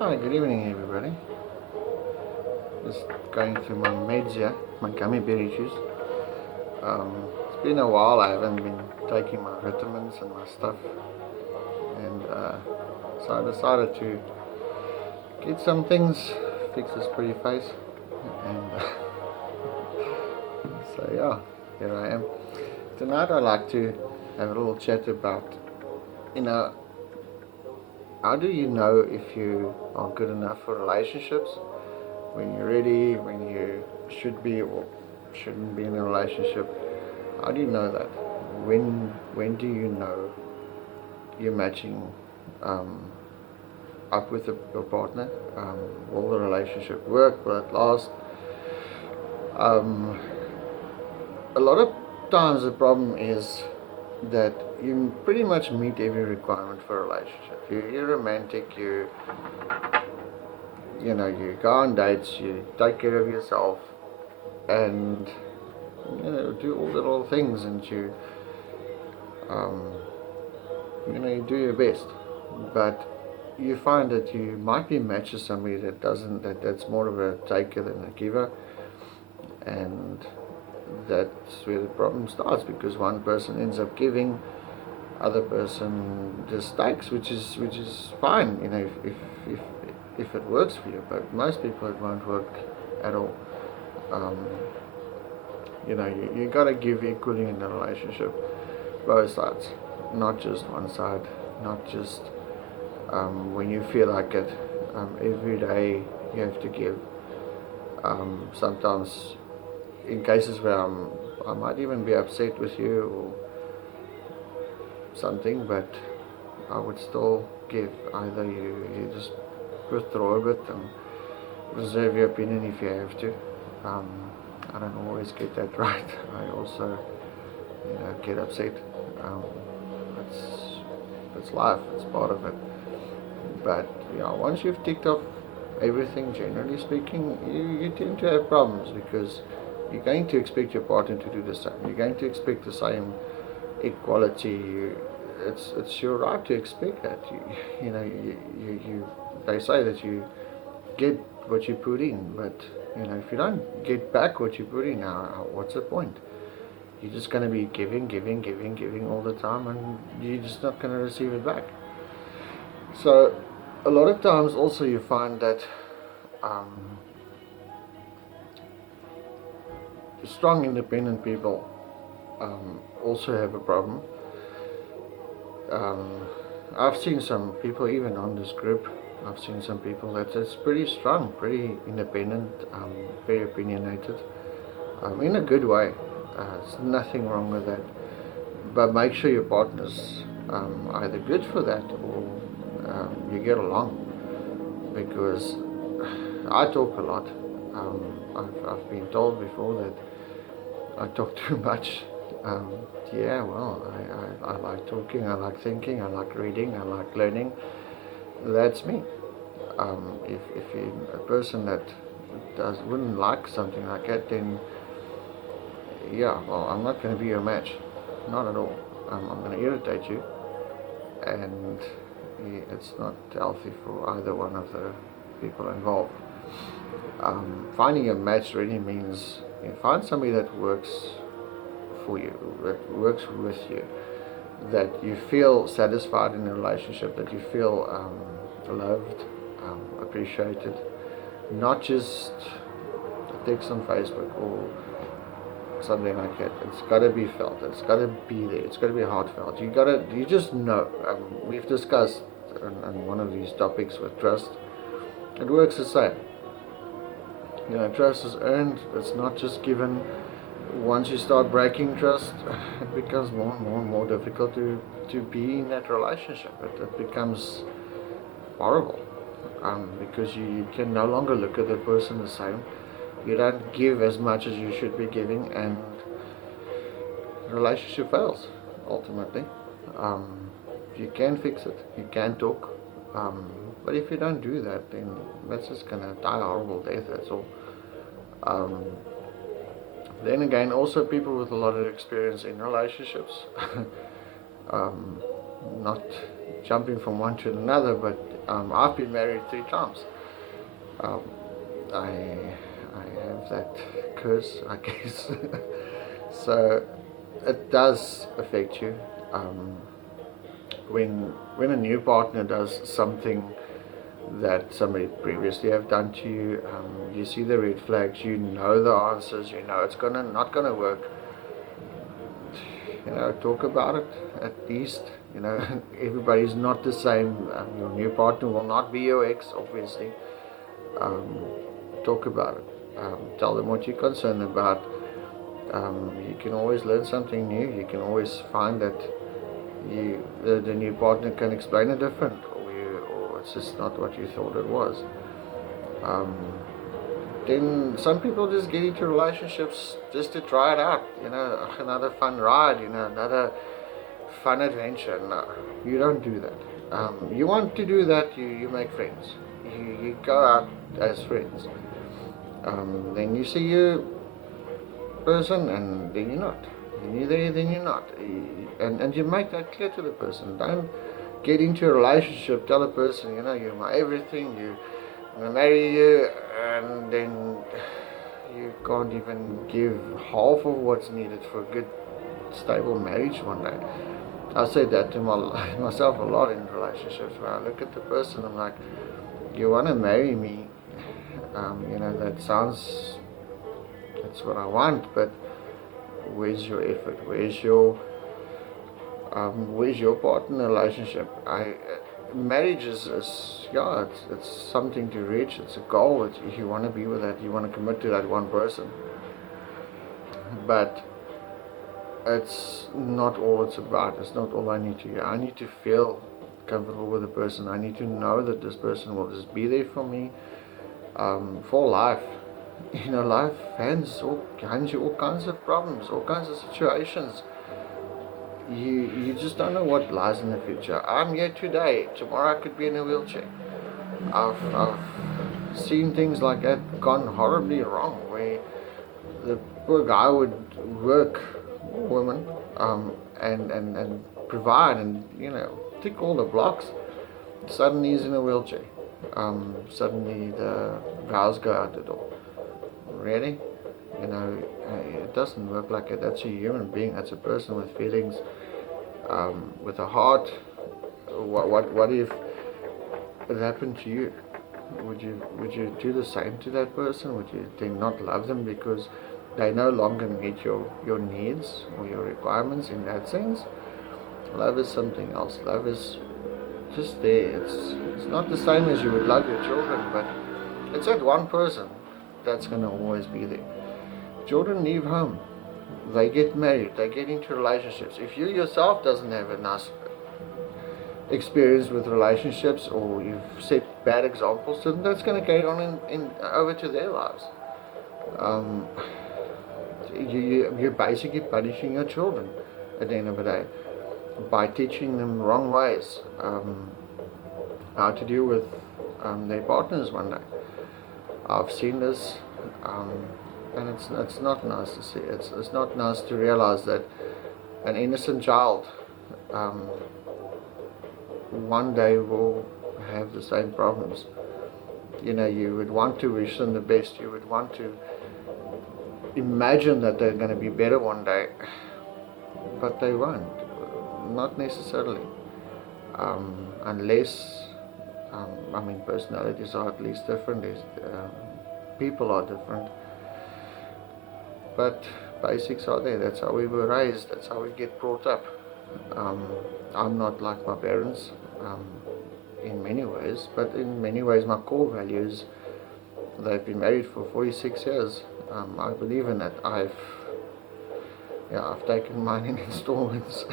Hi, good evening everybody. Just going through my meds here, my gummy berry juice. It's been a while I haven't been taking my vitamins and my stuff, and so I decided to get some things, fix this pretty face, and so yeah, here I am. Tonight I'd like to have a little chat about, you know, how do you know if you are good enough for relationships? When you're ready, when you should be or shouldn't be in a relationship. How do you know that? When do you know you're matching um, up with your partner? Will the relationship work? Will it last? Um, a lot of times the problem is that you pretty much meet every requirement for a relationship. You're romantic. You go on dates. You take care of yourself, and do all the little things, and um, you do your best, but you find that you might be matched with somebody that doesn't, that's more of a taker than a giver, and that's where the problem starts, because one person ends up giving, other person just takes, which is fine, if if it works for you, but most people it won't work at all. um, you got to give equally in a relationship, both sides, not just one side, not just when you feel like it. Every day you have to give. Sometimes, in cases where I might even be upset with you or something, but I would still give. Either you just withdraw a bit and reserve your opinion if you have to. Um, I don't always get that right. I also, get upset. Um, it's it's life. It's part of it. But yeah, once you've ticked off everything, generally speaking, you tend to have problems, because you're going to expect your partner to do the same. You're going to expect the same equality. It's your right to expect that. You know you they say that you get what you put in, but if you don't get back what you put in, what's the point? You're just going to be giving, giving, giving, giving all the time, and you're just not going to receive it back. So, a lot of times also you find that um, strong, independent people also have a problem. Um, I've seen some people, even on this group, I've seen some people that's pretty strong, pretty independent, very opinionated, in a good way. There's nothing wrong with that. But make sure your partner's either good for that, or you get along, because I talk a lot. I've been told before that I talk too much. Um, yeah, well, I like talking, I like thinking, I like reading, I like learning. That's me. If you're a person that wouldn't like something like that, then yeah, well, I'm not going to be your match. Not at all. I'm going to irritate you, and it's not healthy for either one of the people involved. Finding a match really means you find somebody that works for you, that works with you, that you feel satisfied in a relationship, that you feel loved, appreciated, not just a text on Facebook or something like that. It's got to be felt. It's got to be there. It's got to be heartfelt. You just know. We've discussed on one of these topics with trust. It works the same. Trust is earned. It's not just given. Once you start breaking trust, it becomes more and more and more difficult to be in that relationship. It becomes horrible, because you can no longer look at the person the same. You don't give as much as you should be giving, and the relationship fails ultimately. Um, you can fix it, you can talk, but if you don't do that, then that's just gonna die a horrible death. That's all. Um, then again, also people with a lot of experience in relationships, um, not jumping from one to another, but I've been married 3 times. Um, I I have that curse, I guess. So it does affect you. Um, when a new partner does something that somebody previously have done to you, you see the red flags, you know the answers, you know it's not gonna work. Talk about it at least. Everybody's not the same. Your new partner will not be your ex, obviously. um, Talk about it. Tell them what you're concerned about. You can always learn something new. You can always find that the new partner can explain it different, or it's just not what you thought it was. Um, then some people just get into relationships just to try it out. Another fun ride. Another fun adventure. No, you don't do that. You want to do that, you make friends. You go out as friends. Then you see your person, and then you're not. Then you're there, then you're not. And you make that clear to the person. Don't get into a relationship, tell a person, you're my everything, I'm gonna marry you, and then you can't even give half of what's needed for a good, stable marriage one day. I said that to myself a lot in relationships, where I look at the person, I'm like, you want to marry me? That's what I want, but where's your effort? Where's your partner relationship? Marriage is yeah, it's something to reach. It's a goal. If you want to be with that, you want to commit to that one person. But it's not all it's about. It's not all I need to hear. I need to feel comfortable with the person. I need to know that this person will just be there for me, for life. Life hands you all kinds of problems, all kinds of situations. You just don't know what lies in the future. I'm here today. Tomorrow I could be in a wheelchair. I've seen things like that gone horribly wrong, where the poor guy would work, woman, and provide, and tick all the blocks. Suddenly he's in a wheelchair. Suddenly the vows go out the door. Really? It doesn't work like that. That's a human being. That's a person with feelings, with a heart. What if it happened to you? Would you do the same to that person? Would you then not love them because they no longer meet your needs or your requirements in that sense? Love is something else. Love is just there. It's not the same as you would love your children, but it's that one person that's going to always be there. Children leave home. They get married. They get into relationships. If you yourself doesn't have a nice experience with relationships, or you've set bad examples to them, that's going to carry on in over to their lives. You're basically punishing your children at the end of the day by teaching them wrong ways, how to deal with their partners one day. I've seen this, and it's not nice to see. It's not nice to realize that an innocent child one day will have the same problems. You would want to wish them the best. You would want to imagine that they're going to be better one day, but they won't. Not necessarily, unless personalities are at least different. People are different, but basics are there. That's how we were raised. That's how we get brought up. I'm not like my parents in many ways, but in many ways my core values, they've been married for 46 years. I believe in it. I've taken mine in installments.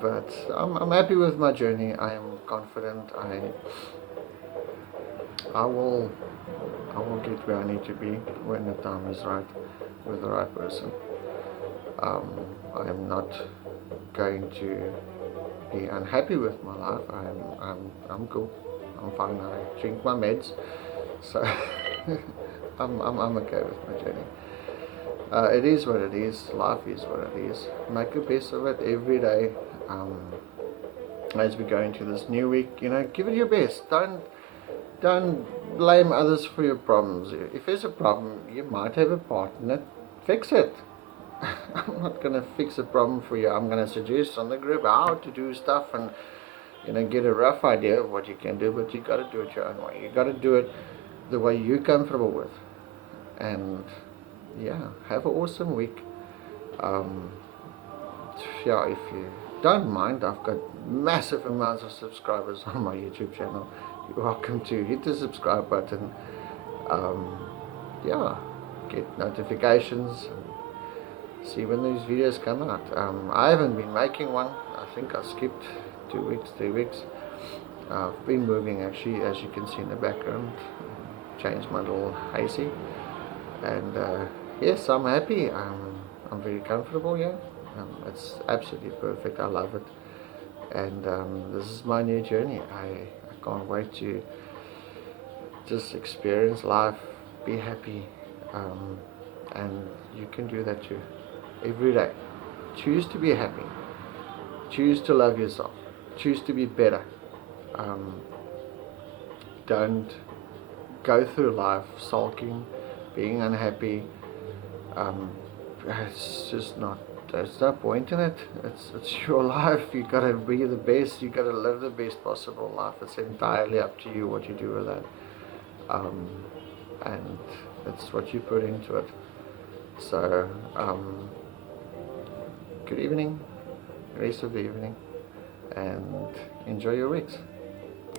But I'm happy with my journey. I am confident. I will get where I need to be when the time is right, with the right person. I am not going to be unhappy with my life. I'm cool. I'm fine. I drink my meds, so I'm okay with my journey. It is what it is. Life is what it is. Make the best of it every day. as we go into this new week. You know, give it your best. Don't blame others for your problems. If there's a problem, you might have a part in it. Fix it. I'm not gonna fix a problem for you. I'm gonna suggest on the group how to do stuff and get a rough idea of what you can do, but you gotta do it your own way. You gotta do it the way you're comfortable with. And yeah, have an awesome week. Um, yeah, if you don't mind, I've got massive amounts of subscribers on my YouTube channel. You're welcome to hit the subscribe button. Yeah, get notifications and see when these videos come out. I haven't been making one. I think I skipped 2 weeks, 3 weeks. I've been moving actually, as you can see in the background. Changed my little AC, and yes, I'm happy. I'm very comfortable here. It's absolutely perfect. I love it, and this is my new journey. I can't wait to just experience life, be happy, and you can do that too. Every day, choose to be happy. Choose to love yourself. Choose to be better. Don't go through life sulking, being unhappy. It's just not. There's no point in it. It's your life. You gotta be the best. You gotta live the best possible life. It's entirely up to you what you do with that, and it's what you put into it. So, good evening, rest of the evening, and enjoy your weeks.